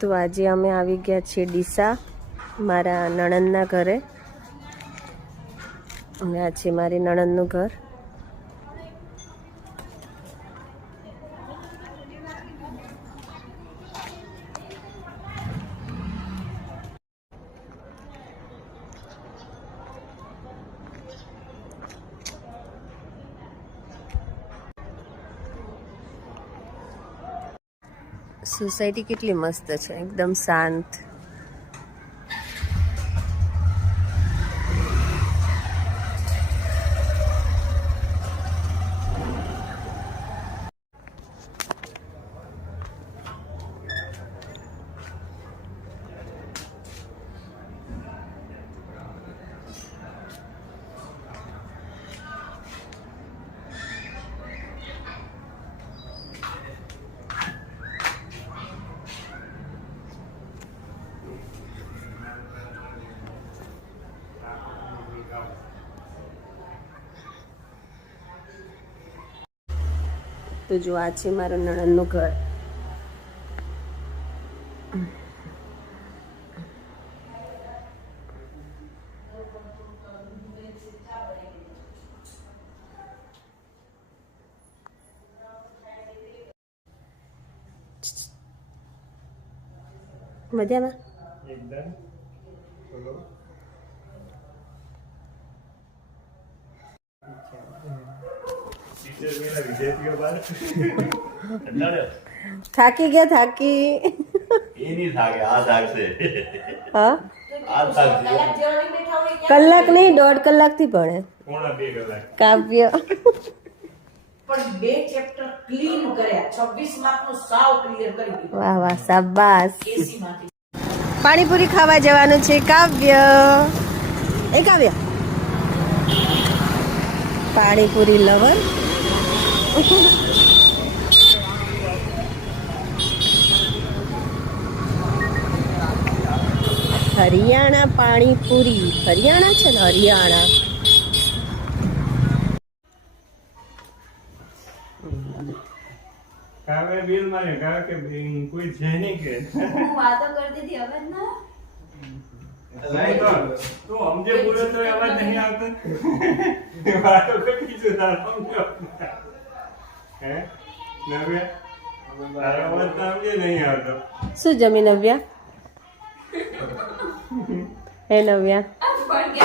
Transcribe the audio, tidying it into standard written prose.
તો આજે અમે આવી ગયા છીએ ડીસા મારા નણંદના ઘરે અને આ છે મારી નણંદનું ઘર. સોસાયટી કેટલી મસ્ત છે, એકદમ શાંત. તો જો આ છે મારા નણંદનું ઘર. મજામાં એકદમ બોલો. થાકી ગયા થાકી. એ નહીં થાકે, આ થાકશે. હા આ થાકશે. કલાક નહીં 1.5 કલાકથી ભણે પોણા 2 કલાક. કાવ્ય. પણ 2 ચેપ્ટર ક્લીન કર્યા, 26 માર્કનું સાવ ક્લિયર કરી દીધું. વાહ વાહ શાબાશ. 80 માંથી પાણીપુરી ખાવા જવાનું છે કાવ્ય. એ કાવ્ય પાણીપુરી લવર. હરિયાણા પાણીપુરી. હરિયાણા છે ને, હરિયાણા. કાવે બિલ મારે કાવે કે કોઈ છે નહીં કે હું વાતો કરતી હતી હવે ના નહીં તો તું સમજે બોલે તો અવાજ નહીં આવતો. વાતો કરી છું તારો સમજો. હે નવે તારો અવાજ તો સમજે નહીં આવતો. શું જમી નવ્યા? હે નવ્યા પણ કે